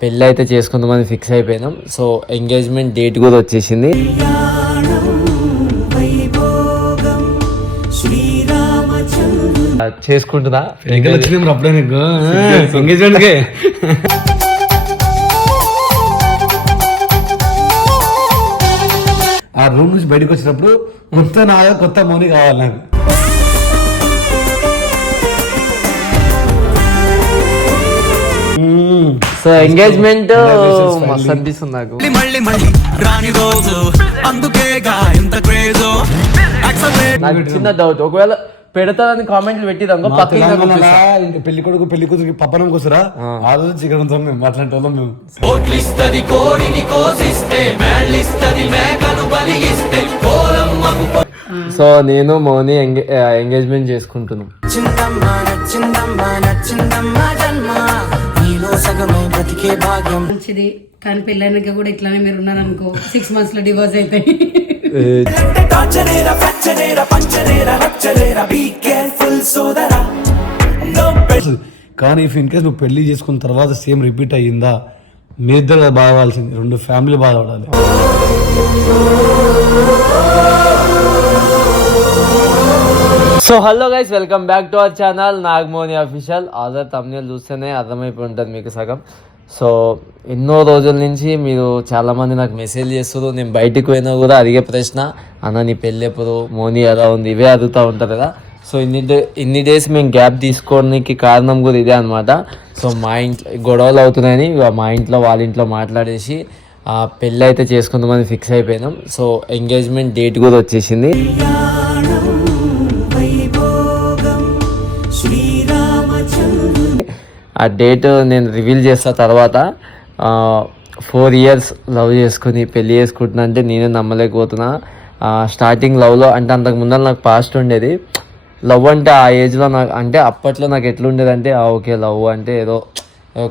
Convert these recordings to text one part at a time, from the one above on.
పెళ్ళి అయితే చేసుకుందామని ఫిక్స్ అయిపోయినాం. సో ఎంగేజ్మెంట్ డేట్ కూడా వచ్చేసింది. చేసుకుంటుందా ఎంగేజ్మెంట్ కి? ఆ రూమ్ నుంచి బయటకు వచ్చినప్పుడు కొత్త మౌని కావాలి నాకు. సో ఎంగేజ్మెంట్ మస్తు అనిపిస్తుంది నాకు. నాకు చిన్న డౌట్, ఒకవేళ పెడతారని కామెంట్లు పెట్టిరంగో పెళ్లి కొడుకు పెళ్లి కూతురికి పప్పనం కూసురా ఆలోచించి ఇక్కడ ఉంటాం మేము. అట్లాంటి వాళ్ళం మేము. సో నేను మౌని ఎంగేజ్మెంట్ చేసుకుంటున్నాం. మంచిది, కానీ పెళ్ళైనాక కూడా ఇట్లానే మీరు ఉన్నారనుకో 6 months లో డివోర్స్ అవుతాయి. కానీ ఇఫ్ ఇన్ కేస్ నువ్వు పెళ్లి చేసుకున్న తర్వాత సేమ్ రిపీట్ అయ్యిందా, మీ ఇద్దరు బాధపడాల్సింది, 2 ఫ్యామిలీ బాధపడాలి. So hello guys, welcome back to our channel Nagamoni official. ఆధార్ తమ్నేల్ చూస్తేనే అర్థమైపోయి ఉంటుంది మీకు సగం. సో ఎన్నో రోజుల నుంచి మీరు చాలామంది నాకు మెసేజ్ చేస్తారు. నేను బయటికి పోయినా కూడా అడిగే ప్రశ్న, అన్న నీ పెళ్ళి ఎప్పుడు, మోని ఎలా ఉంది, ఇవే అడుగుతూ ఉంటారు కదా. సో ఇన్ని డేస్ మేము గ్యాప్ తీసుకోవడానికి కారణం కూడా ఇదే అనమాట. సో మా ఇంట్లో గొడవలు అవుతున్నాయని మా ఇంట్లో వాళ్ళ ఇంట్లో మాట్లాడేసి పెళ్ళి అయితే చేసుకుందామని ఫిక్స్ అయిపోయినాం. సో ఎంగేజ్మెంట్ డేట్ కూడా వచ్చేసింది. ఆ డేట్ నేను రివీల్ చేస్తా తర్వాత. 4 years లవ్ చేసుకుని పెళ్ళి చేసుకుంటున్నా అంటే నేనే నమ్మలేకపోతున్నా. స్టార్టింగ్ లవ్లో అంటే అంతకు ముందర నాకు పాస్ట్ ఉండేది. లవ్ అంటే ఆ ఏజ్లో నాకు అంటే అప్పట్లో నాకు ఎట్లుండేది అంటే ఓకే లవ్ అంటే ఏదో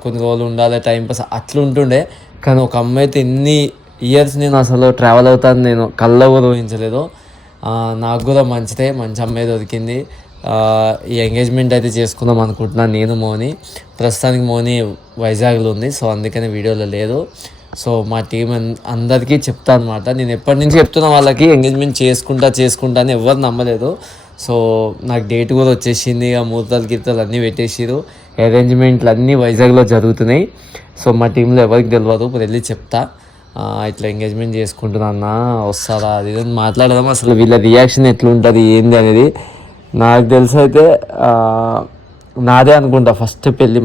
కొన్ని రోజులు ఉండాలి, టైంపాస్ అట్లా ఉంటుండే. కానీ ఒక అమ్మాయితో ఎన్ని ఇయర్స్ నేను అసలు ట్రావెల్ అవుతాను నేను కళ్ళ కూడా ఊహించలేదు. నాకు కూడా మంచి అమ్మాయి దొరికింది. ఈ ఎంగేజ్మెంట్ అయితే చేసుకుందాం అనుకుంటున్నాను నేను మోని. ప్రస్తుతానికి మోని వైజాగ్లో ఉంది, సో అందుకనే వీడియోలో లేదు. సో మా టీం అందరికీ చెప్తా అనమాట. నేను ఎప్పటి నుంచి చెప్తున్నా వాళ్ళకి ఎంగేజ్మెంట్ చేసుకుంటా అని ఎవరు నమ్మలేదు. సో నాకు డేట్ కూడా వచ్చేసింది, ఆ ముహూర్తాలు గిర్తాలు అన్నీ పెట్టేసారు. అరేంజ్మెంట్లు అన్నీ వైజాగ్లో జరుగుతున్నాయి. సో మా టీంలో ఎవరికి తెలియదు, ఇప్పుడు వెళ్ళి చెప్తా ఇట్లా ఎంగేజ్మెంట్ చేసుకుంటున్నా అన్న వస్తారా అది ఇది మాట్లాడదాం. అసలు వీళ్ళ రియాక్షన్ ఎట్లుంటుంది ఏంది అనేది. నాకు తెలిసి అయితే నాదే అనుకుంటా ఫస్ట్ పెళ్ళి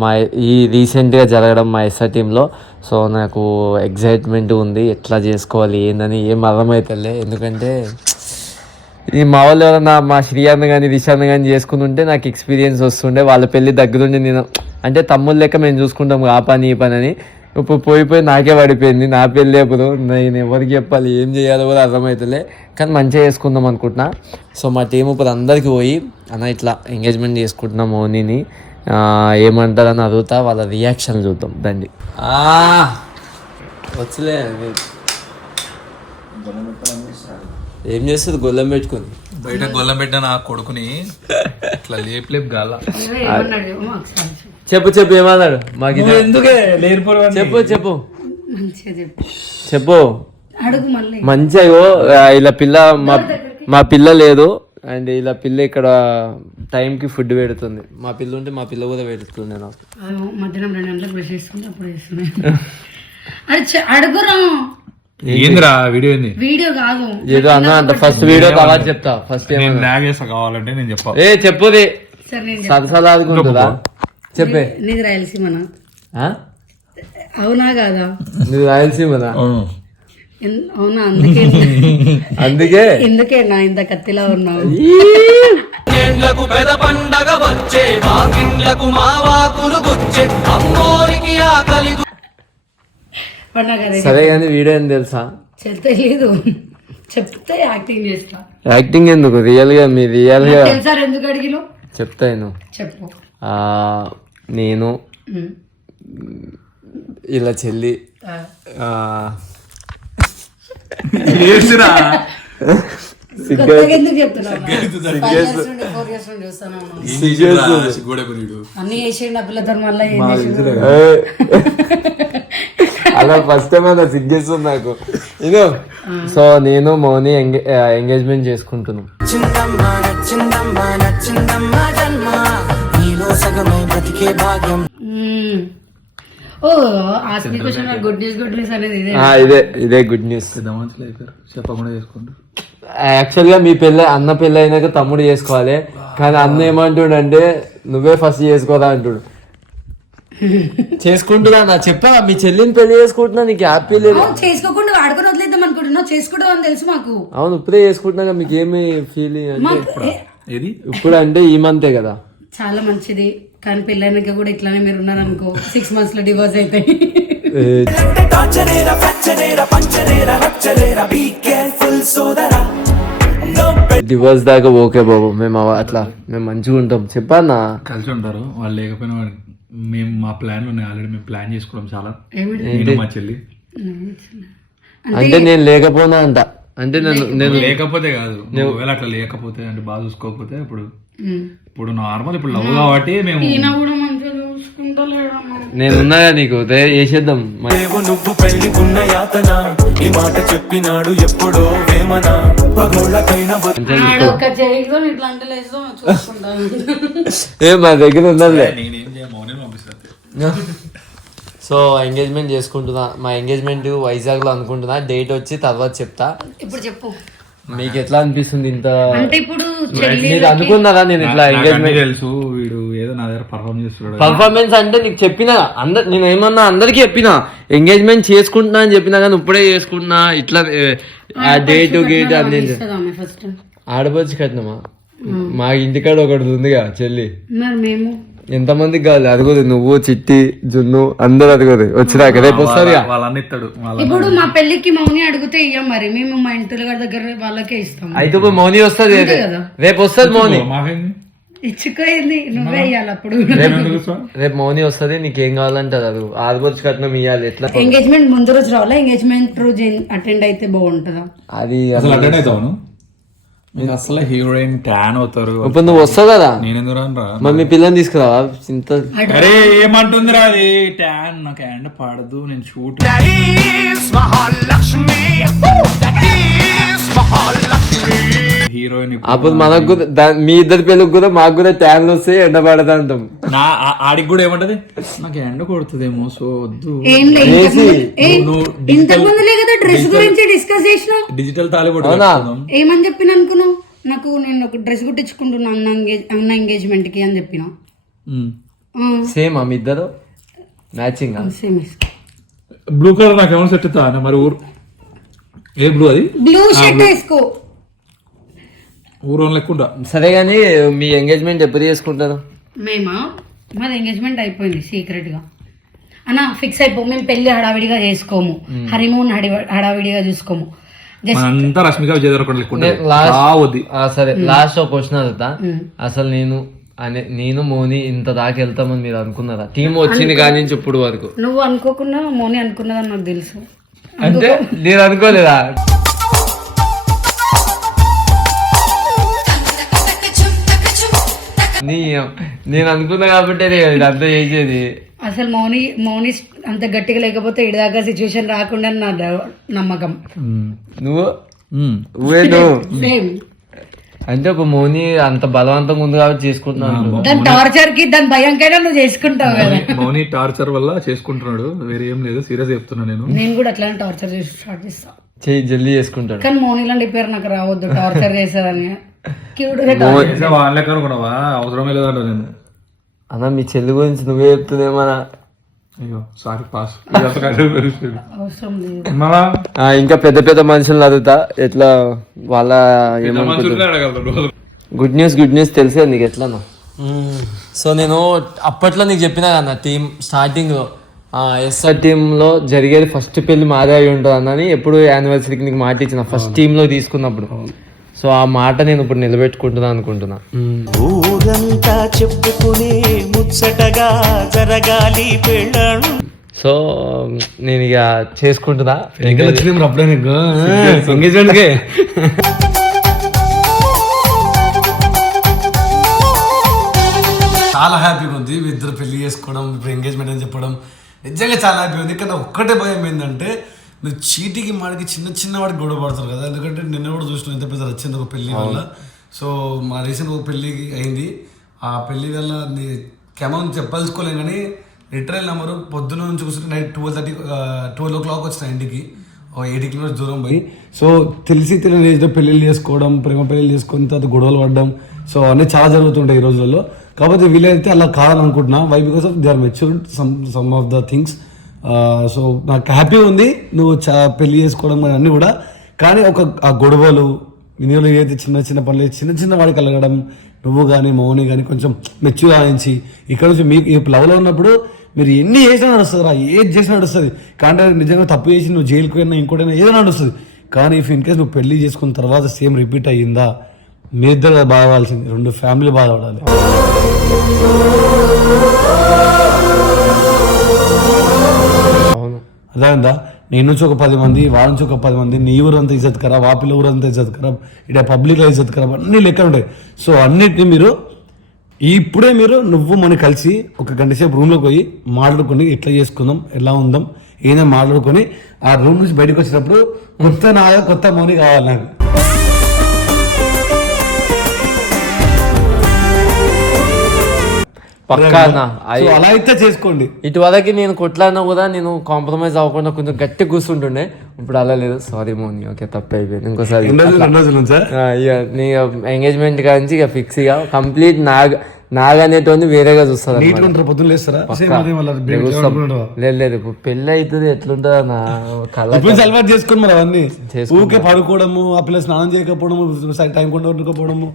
మా ఈ రీసెంట్గా జరగడం మా ఎస్ఆర్ టీంలో. సో నాకు ఎగ్జైట్మెంట్ ఉంది, ఎట్లా చేసుకోవాలి ఏందని ఏం అర్థమవుతుందిలే. ఎందుకంటే ఈ మా వాళ్ళు ఎవరన్నా మా శ్రీయాన్ని కానీ రిషాన్ని కానీ చేసుకుని ఉంటే నాకు ఎక్స్పీరియన్స్ వస్తుండే. వాళ్ళ పెళ్ళి దగ్గరుండి నేను అంటే తమ్ముళ్ళ లెక్క మేము చూసుకుంటాం ఆ పని ఈ పని అని. ఇప్పుడు పోయి నాకే పడిపోయింది. నా పెళ్ళి ఎప్పుడు నేను ఎవరికి చెప్పాలి ఏం చేయాలో కూడా అర్థమవుతుందిలే. కానీ మంచిగా చేసుకుందాం అనుకుంటున్నా. సో మా టీం ఇప్పుడు అందరికీ పోయి అన్న ఇట్లా ఎంగేజ్మెంట్ చేసుకుంటున్నాం మోనీని ఏమంటారని అడుగుతా, వాళ్ళ రియాక్షన్ చూద్దాం దండి. వచ్చలే ఏం చేస్తుంది గొల్లం పెట్టుకుని బయట గొల్లం పెట్టిన నా కొడుకుని ఇట్లా లేపు గాల. చెప్పు ఏమన్నాడు మాకు ఎందుకే చెప్పు మంచిగా. ఇలా పిల్ల మా పిల్ల లేదు అండ్ ఇలా పిల్ల ఇక్కడ టైంకి ఫుడ్ పెడుతుంది. మా పిల్ల ఉంటే మా పిల్ల కూడా పెడుతుంది నాకు. మధ్యాహ్నం 2 గంటలకు బ్రష్ చేసుకుంటే అప్పుడు అడుగురా. ఏంద్రా వీడియో కాదు ఏదో అన్నా అంత ఫస్ట్ వీడియో కావాలి చెప్తా. ఫస్ట్ కావాలంటే నేను చెప్పా చెప్పుది సరసలా అనుకుంటుందా చెప్పే. నీది రాయలసీమనా? అవునా కాదా? నీది రాయలసీమనా? అవునా? అందుకే నా ఇంత కత్తిలా ఉన్నావు. సరే కానీ వీడియో ఏం తెలుసా? తెలియదు, చెప్తే యాక్టింగ్ చేస్తా. యాక్టింగ్ ఎందుకు? రియల్ గా మీ రియల్ గా ఎందుకు అడిగిలో చెప్తాను. చెప్పు. నేను ఇలా చెల్లి కొత్తగా ఎందుకు చెప్తున్నావు? 5 years నుండి 4 years నుండి చూస్తాను. అన్ని చేసేయండి ఆ పిల్లతో మళ్ళీ ఏం చేసిండు? అలా ఫస్ట్ టైం అలా సిగ్గేస్తుంది నాకు ఇదో. సో నేను మౌని ఎంగేజ్మెంట్ చేసుకుంటున్నాం. ఓ ask me question good news అనేది ఇదే గుడ్ న్యూస్. చెప్పకుండా చేసుకుంటారు. యాక్చువల్ గా మీ అన్న పెళ్ళి అయినాక తమ్ముడు చేసుకోవాలి, కానీ అన్న ఏమంటుడంటే నువ్వే ఫస్ట్ చేసుకోదా అంటుడు. చేసుకుంటున్నా నా చెప్పా, మీ చెల్లిని పెళ్లి చేసుకుంటున్నా, నీకు హ్యాపీ లేదు? చేసుకోకుండా వాడుకొని వదిలేద్దాం అనుకుంటున్నావు, చేసుకుంటావు అని తెలుసు మాకు. అవును ఇప్పుడే చేసుకుంటున్నా, మీకు ఏమి ఫీల్ ఏది ఇప్పుడు అంటే ఈ మంతే కదా. చాలా మంచిది, కానీ పెళ్ళైనాక కూడా ఇట్లానే మీరు ఉన్నారనుకో 6 months లో డివోర్స్ అవుతాయి. డివోర్స్ దాకా ఓకే బాబు, మేము అట్లా మేము మంచిగా ఉంటాం. చెప్పన్నా కలిసి ఉంటారు వాళ్ళు, లేకపోయినా మేము మా ప్లాన్ ఉన్నాయి ఆల్రెడీ, మేము ప్లాన్ చేసుకోవడం చాలా. నేను మా చెల్లి అంటే నేను లేకపోయినా అంట, అంటే నేను లేకపోతే కాదు, ఒకవేళ అట్లా లేకపోతే అంటే బాగా చూసుకోకపోతే ఇప్పుడు నార్మల్ ఇప్పుడు లవ్ కాబట్టి మేము నేనున్నాగా నీకు చేసేద్దాం. నువ్వు పెళ్లికున్న యాతన ఈ మాట చెప్పినాడు ఎప్పుడో వేమన మా దగ్గర ఉన్నదిలే. నేనేం చేయమని పంపిస్తాను. సో ఎంగేజ్మెంట్ చేసుకుంటున్నా, మా ఎంగేజ్మెంట్ వైజాగ్ లో అనుకుంటున్నా, డేట్ వచ్చి తర్వాత చెప్తా. ఇప్పుడు చెప్పు మీకు ఎట్లా అనిపిస్తుంది? ఇంత అంటే ఇప్పుడు మీరు అనుకున్నారా నేను ఇట్లా ఎంగేజ్మెంట్ తెలుసు వీడు ఏదో నా దగ్గర పర్ఫార్మ్ చేస్తున్నాడు. పర్ఫార్మెన్స్ అంటే నీకు చెప్పినా నేను ఏమన్నా అందరికి చెప్పినా ఎంగేజ్మెంట్ చేసుకుంటున్నా అని చెప్పినా, కానీ ఇప్పుడే చేసుకుంటున్నా ఇట్లా ఆ డేట్ గేట్ అన్ని ఆడపచ్చి కట్టినమా. మా ఇంటికాడ ఒకటి ఉందిగా చెల్లి, మేము ఎంతమందికి కావాలి అడుగుది, నువ్వు చిట్టి జున్ను అందరు అడుగుది వచ్చినాక రేపు వస్తుంది. ఇప్పుడు మా పెళ్లికి మౌని అడిగితే ఇయ్యం, మరి మేము మా ఇంటి దగ్గర వాళ్ళకే ఇస్తాం. అయితే ఇప్పుడు మౌని వస్తుంది, రేపు వస్తుంది మౌని. ఇచ్చుకోయింది నువ్వే ఇయ్యాలి అప్పుడు. రేపు మౌని వస్తుంది, నీకేం కావాలంటే అది ఆడపచ్చి కట్నం ఇవ్వాలి. ఎట్లా ఎంగేజ్మెంట్ ముందు రోజు రావాలా, ఎంగేజ్మెంట్ రోజు అటెండ్ అయితే బాగుంటుందా? అది అసలు అటెండ్ అవుతాను మీరు, అసలు హీరోయిన్ ట్యాన్ అవుతారు. ఇప్పుడు నువ్వు వస్తావు కదా, నేను ఎందుకు రాను రా, మరి మీ పిల్లని తీసుకురావా? ఇంత అరే ఏమంటుందిరా అది, ట్యాన్ నాకు హ్యాండ్ పడదు, నేను షూట్ హీరోయిన్. అప్పుడు మనకు కూడా మీ ఇద్దరి పిల్లలకు కూడా మాకు కూడా ట్యాన్లు వస్తే ఎండ పడతా అంటాం. నా ఆడికి కూడా ఏమంటది, నాకు ఎండ కొడుతుందేమో సో వద్దు. డ్రెస్ గురించి డిస్కస్ చేసిన డిజిటల్ తాలిబొట్టు ఏమని చెప్పిన అనుకున్నావు? నాకు నేను ఒక డ్రెస్ కుట్టించుకుంటున్నా అన్న ఎంగేజ్మెంట్ కి అని చెప్పిన. సేమ్ మీ ఇద్దరు మ్యాచింగ్ సేమ్. బ్లూ కలర్ నాకు ఏమైనా సెట్ అవుతా మరి ఊరు ఏ బ్లూ అది బ్లూ షర్ట్ వేసుకో ఊరు లెక్కుంటా. సరే గానీ మీ ఎంగేజ్మెంట్ ఎప్పుడు చేసుకుంటారు? మాది ఎంగేజ్మెంట్ అయిపోయింది సీక్రెట్ గా అన్న, ఫిక్స్ అయిపో. మేము పెళ్లి హడావిడిగా చేసుకోము, హనీమూన్ హడావిడిగా చూసుకోము. రష్మిక సరే లాస్ట్ ఒక క్వశ్చన్ అడుగుతా. అసలు నేను మోని ఇంత దాకా వెళ్తామని మీరు అనుకున్నారా? టీం వచ్చింది కానీ ఇప్పుడు వరకు నువ్వు అనుకోకుండా మోని అనుకున్నదని నాకు తెలుసు. అంటే నేను అనుకోలేదా? నేను అనుకున్నా కాబట్టి ఇదంతా చేసేది. అసలు మౌని అంత గట్టిగా లేకపోతే ఇడిదాకా సిచ్యువేషన్ రాకుండా నా నమ్మకం. నువ్వే అంటే ఒక మౌని అంత బలవంతంగా ఉంది కాబట్టి చేసుకుంటున్నాను. దాని టార్చర్ కి దాని భయంకైనా నువ్వు చేసుకుంటావు కదా. మౌని టార్చర్ వల్ల చేసుకుంటున్నాడు, వేరే ఏం లేదు. సీరియస్ చెప్తున్నా నేను కూడా అట్లానే టార్చర్ చేసి స్టార్ట్ చేస్తా. జల్దీ చేసుకుంటాడు. కానీ మౌని లాంటి పేరు నాకు రావద్దు, టార్చర్ చేసేదని. అవసరమే లేదంట నేను. అన్న మీ చెల్లి గురించి నువ్వే చెప్తుందేమన్నా? అయ్యో సారీ పాస్. ఇంకా పెద్ద పెద్ద మనుషులను అడుగుతా ఎట్లా వాళ్ళ గుడ్ న్యూస్ తెలిసే నీకు ఎట్లా. సో నేను అప్పట్లో నీకు చెప్పినా కదా టీం స్టార్టింగ్ లో ఎస్ఆర్ టీమ్ లో జరిగేది ఫస్ట్ పెళ్లి మాదే అయి ఉంటుంది అన్నని ఎప్పుడు యానివర్సరీకి నీకు మాట ఇచ్చిన ఫస్ట్ టీమ్ లో తీసుకున్నప్పుడు. సో ఆ మాట నేను ఇప్పుడు నిలబెట్టుకుంటున్నా అనుకుంటున్నా. ఊరంతా చెప్పుకునే ముచ్చటగా జరగాలి పెళ్ళాను. సో నేను ఇక చేసుకుంటున్నా. ఎంగేజ్మెంట్ చాలా హ్యాపీగా ఉంది మీ ఇద్దరు పెళ్లి చేసుకోవడం, ఇప్పుడు ఎంగేజ్మెంట్ అని చెప్పడం నిజంగా చాలా హ్యాపీ ఉంది. కానీ ఒక్కటే భయం ఏంటంటే మీరు చీటికి మాడికి చిన్న చిన్న వాడికి గొడవ పడతారు కదా. ఎందుకంటే నిన్న కూడా చూసిన ఎంత పెద్ద వచ్చింది ఒక పెళ్లి వల్ల. సో మా రీసెంట్ ఒక పెళ్లి అయింది. ఆ పెళ్లి వల్ల కెమౌన్ చెప్పాల్సుకోలేం కానీ లిటరల్ నెంబరు పొద్దున్న నుంచి కూర్చుంటే నైట్ 12 o'clock వచ్చిన ఇంటికి 80 kilometers దూరం పోయి. సో తెలిసి తెలియని ఏదో పెళ్ళిళ్ళు చేసుకోవడం, ప్రేమ పెళ్ళిళ్ళు చేసుకుని తర్వాత గొడవలు పడడం, సో అన్నీ చాలా జరుగుతుంటాయి ఈ రోజుల్లో. కాకపోతే వీలైతే అలా కాదని అనుకుంటున్నా. Why because of they are matured some of the things. So నాకు హ్యాపీ ఉంది నువ్వు పెళ్లి చేసుకోవడం అన్నీ కూడా. కానీ ఆ గొడవలు ఇందులో ఏదైతే చిన్న చిన్న పనులు చిన్న చిన్న వాడికి కలగడం, నువ్వు కానీ మౌని కానీ కొంచెం మెచ్యూర్ ఆయించి ఇక్కడ నుంచి మీకు ఈ లవ్లో ఉన్నప్పుడు మీరు ఎన్ని చేసినా నడుస్తుంది రా, ఏది చేసినా నడుస్తుంది. కానీ నిజంగా తప్పు చేసి నువ్వు జైలుకు అయినా ఇంకోటైనా ఏదైనా నడుస్తుంది. కానీ ఇఫ్ ఇన్ కేస్ నువ్వు పెళ్లి చేసుకున్న తర్వాత సేమ్ రిపీట్ అయ్యిందా, మీ ఇద్దరు బాధపడాల్సింది, రెండు ఫ్యామిలీ బాధపడాలి. అర్థమైందా? నీ నుంచి ఒక 10 మంది, వాళ్ళ నుంచి ఒక 10 మంది, నీ ఊరంతా ఇజ్జత్ ఖరాబ్, ఆ పిల్ల ఊరంతా ఇజ్జత్ ఖరాబ్, ఇక్కడ పబ్లిక్లో ఇజ్జత్ ఖరాబ్, అన్ని లెక్క ఉంటాయి. సో అన్నిటిని మీరు ఇప్పుడే నువ్వు మనం కలిసి ఒక గంట సేపు రూమ్లోకి పోయి మాట్లాడుకొని ఎట్లా చేసుకుందాం, ఎలా ఉందాం, ఏదైనా మాట్లాడుకొని ఆ రూమ్ నుంచి బయటకు వచ్చినప్పుడు కొత్త మౌని కావాలి నాకు. పక్కా అన్న. అలా అయితే చేసుకోండి. ఇటువరకు నేను కొట్లాడినా కూడా నేను కాంప్రమైజ్ అవ్వకుండా కొంచెం గట్టి కూర్చుంటుండే. ఇప్పుడు అలా లేదు. సారీ మోని, ఓకే తప్పు అయిపోయింది. ఇంకోసారి ఇక నీ ఎంగేజ్మెంట్ కాంచి ఇక ఫిక్స్ ఇక కంప్లీట్ నాగనేటువంటి వేరేగా చూస్తారు. లేదు ఇప్పుడు పెళ్లి అవుతుంది ఎట్లుంటుందా నా కళ అలవాటు చేసుకుని మరి అవన్నీ ఊరికే పడుకోవడము, ఆ పిల్ల స్నానం చేయకపోవడము, టైం కొట్టుకోవడము.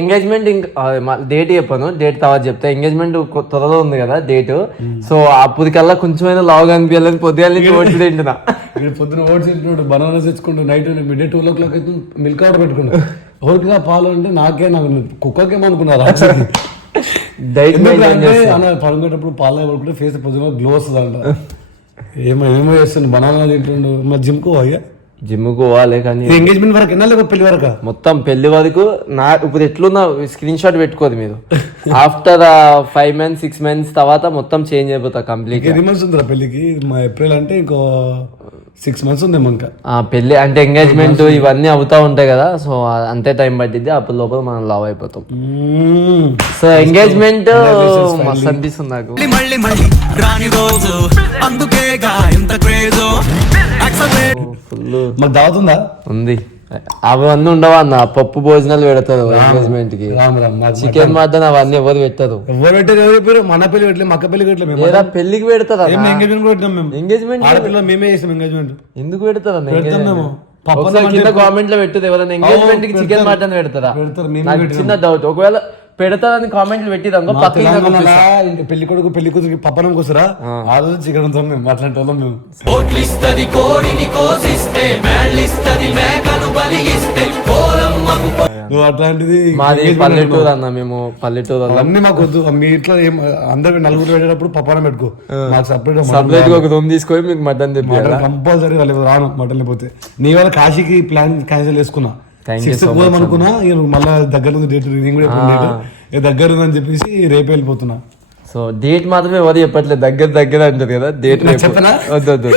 ఎంగేజ్మెంట్ ఇంకా డేట్ చెప్పాను, డేట్ తర్వాత చెప్తా. ఎంగేజ్మెంట్ త్వరలో ఉంది కదా డేట్. సో అప్పటికల్లా కొంచెమైనా లావుగా అనిపించాలని పొద్దుగా ఓట్స్ తింటున్నా. పొద్దున ఓట్స్ తింటున్నాడు, బనానా తెచ్చుకుంటూ నైట్ మిడ్ 12 o'clock అయితే మిల్క్ ఆర్డర్ పెట్టుకున్నాడు. ఎవరికిగా పాలు అంటే నాకు కుక్కకేమనుకున్నారు. పడుకునేటప్పుడు పాలు పడుకుంటే ఫేస్ పొద్దున గ్లో వస్తుంది అంట. ఏమో చేస్తుంది, బనానా తింటుండు. మరి జిమ్కు అయ్యా జిమ్కి పోవాలి. కానీ ఎంగేజ్మెంట్ వరకు ఎన్న పెళ్లి వరకు మొత్తం పెళ్లి వరకు ఇప్పుడు ఎట్లున్నా స్క్రీన్ షాట్ పెట్టుకోదు మీరు. ఆఫ్టర్ 5 months 6 months తర్వాత మొత్తం చేంజ్ అయిపోతా కంప్లీట్. ఎన్ని మంత్స్ ఉందిరా పెళ్లికి? మా ఏప్రిల్ అంటే ఇంకో 6 months ఉంది ఇంకా. పెళ్లి అంటే ఎంగేజ్మెంట్ ఇవన్నీ అవుతా ఉంటాయి కదా. సో అంతే టైం పట్టిద్ది. అప్పుడు లోపల మనం లవ్ అయిపోతాం. సో ఎంగేజ్మెంట్ మస్తు అనిపిస్తుంది నాకు. ఫుల్ మాకు దావుతుందా ఉంది. అవన్నీ ఉండవా అన్న, పప్పు భోజనాలు పెడతారు ఎంగేజ్మెంట్ కి. చికెన్ మటన్ అవన్నీ ఎవరు పెట్టరు. ఎవరు పెట్టారు? ఎవరు చెప్పారు? మన పెళ్లి పెట్టలేదు, మక్క పెళ్లి పెట్టలేదు, పెళ్లికి పెడతారా? ఎంగేజ్మెంట్ పెట్టినాం మేము. ఎంగేజ్మెంట్ ఆడపిల్ల మేమే చేసాం ఎంగేజ్మెంట్. ఎందుకు పెడతారా? కింద కామెంట్ లో పెట్టదు ఎవరైనా ఎంగేజ్మెంట్ కి చికెన్ మటన్ పెడతారా? నాకు చిన్న డౌట్. ఒకవేళ పెడతారని కామెంట్లు పెట్టిరంగో పెళ్లి కొడుకు పెళ్లి కూతురికి పప్పనం కూసరా ఆ రోజు చికెన్ ఉంటాం మేము. అట్లాంటి వాళ్ళం మేము. నువ్వు అట్లాంటిది మాది పల్లెటూరు అన్న. మేము పల్లెటూరు అన్ని మాకు వద్దు. మీ ఇట్లా అందరు నలుగురు పెట్టేటప్పుడు పప్పనం పెట్టుకో. మాకు సపరేట్ ఒక రూమ్ తీసుకొని మీకు మటన్ కంపల్సరీ వాళ్ళు రాను మటన్ లేకపోతే. నీ వల్ల కాశీకి ప్లాన్ క్యాన్సిల్ చేసుకున్నా. పోదాం అనుకున్నా, మళ్ళీ దగ్గర ఉంది డేట్, నేను కూడా దగ్గర ఉందని చెప్పేసి రేపు వెళ్ళిపోతున్నా. సో డేట్ మాత్రమే ఎవరు చెప్పట్లేదు, దగ్గర అంటారు కదా. డేట్ చెప్పనా? వద్దు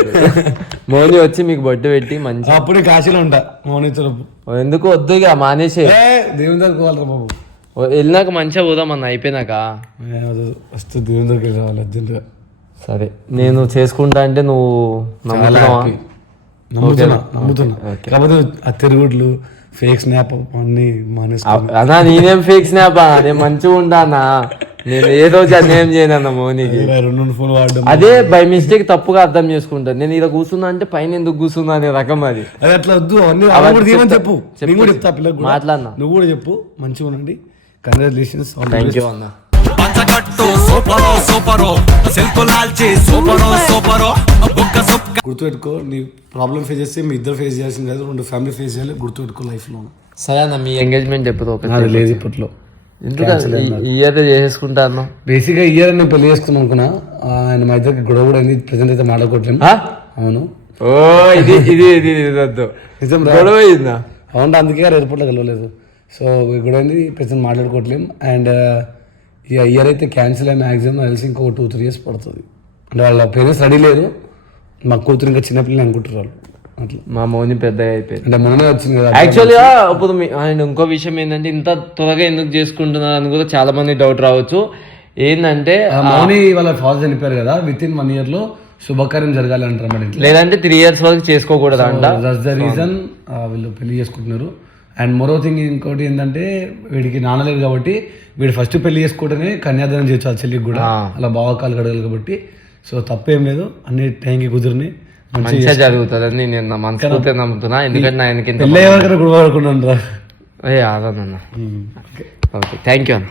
మోని వచ్చి మీకు బొట్టు పెట్టి మంచి అప్పుడే కాశీలో ఉంటా. మోని ఎందుకు వద్దు ఇక మానేసే దేవుని దగ్గర పోవాలరా బాబు. వెళ్ళినాక మంచిగా పోదాం అన్న. అయిపోయినాక వస్తూ దేవుని దగ్గరికి రావాలి అర్జెంట్గా. సరే నేను చేసుకుంటా అంటే నువ్వు నమ్ముతున్నా. కాకపోతే ఆ తిరుగుట్లు ఫేక్ స్నాప్ అన్ని అన్నా. నేనేం ఫేక్ స్నాప్ నేను మంచిగా ఉంటా అన్న. నేను ఏ రోజు అన్యాయం చేయను అన్న మోనీకి. 2 ఫోన్ వాడడం అదే బై మిస్టేక్ తప్పుగా అర్థం చేసుకుంటాను. నేను ఇలా కూర్చున్నా అంటే పైన ఎందుకు కూర్చున్నా అనే రకం అది. అట్లా వద్దు. చెప్పు చెప్తా పిల్లలు మాట్లాడినా. నువ్వు కూడా చెప్పు. మంచిగా ఉండండి. కంగ్రాచులేషన్స్. థ్యాంక్ యూ అన్న. గుర్తుపెట్టుకో, నీ ప్రాబ్లం ఫేస్ చేస్తే మీ ఇద్దరు ఫేస్ చేయాల్సింది కాదు, 2 ఫ్యామిలీ ఫేస్ చేయాలి. గుర్తుపెట్టుకో లైఫ్ లో. సరే అన్న, మీ ఎంగేజ్మెంట్ ఎప్పుడు? లేదు ఇప్పట్లో. ఇయర్ చేసేసుకుంటా అన్న. బేసిక్ గా ఇయర్ నేను పెళ్లి చేసుకుందాం అనుకున్నా. ఆయన మా ఇద్దరికి గొడవ కూడా అయింది. ప్రెసెంట్ అయితే మాట్లాడుకోవట్లేదు. అవును. ఓ ఇది ఇది ఇది నిజం గొడవ అయిందా? అవును, అందుకే ఎయిర్పోర్ట్ లో కలవలేదు. సో గొడవ అయింది. ప్రెసెంట్ మాట్లాడుకోవట్లేం. అండ్ ఇక ఇయర్ అయితే క్యాన్సిల్ అయిన మ్యాక్సిమం కలిసి ఇంకో 2-3 years పడుతుంది. అంటే వాళ్ళ పేరెంట్స్ రెడీ లేదు, మా కూతురు ఇంకా చిన్నపిల్లలు అనుకుంటారు వాళ్ళు అట్లా. మా మౌని పెద్దగా అయిపోయింది. అంటే మొన్ననే వచ్చింది కదా. యాక్చువల్గా ఇప్పుడు ఆయన ఇంకో విషయం ఏంటంటే ఇంత త్వరగా ఎందుకు చేసుకుంటున్నారు అని కూడా చాలా మంది డౌట్ రావచ్చు. ఏంటంటే మౌని వాళ్ళ ఫాదర్ చనిపోయారు కదా, విత్ ఇన్ 1 year లో శుభకార్యం జరగాలి అంటారు మరి ఇంట్లో. లేదంటే 3 years వరకు చేసుకోకూడదు అంట. దట్స్ ద రీజన్ వీళ్ళు పెళ్లి చేసుకుంటున్నారు. అండ్ మరో థింగ్ ఇంకోటి ఏంటంటే వీడికి నాన్నలేదు కాబట్టి వీడు ఫస్ట్ పెళ్లి చేసుకుంటేనే కన్యాదానం చేయొచ్చు ఆ చెల్లికి కూడా, అలా బావకాలు కడగాలి కాబట్టి. సో తప్పేం లేదు, అన్ని టైంకి కుదిరిని మంచిగా జరుగుతుందని నేను మనస్ఫూర్తిగా నమ్ముతున్నా. ఎందుకంటే ఆయనకి పెళ్ళి ఎవరికైనా కూడా పడుకున్నాను రా. అదన్న. ఓకే, థ్యాంక్ యూ అన్న.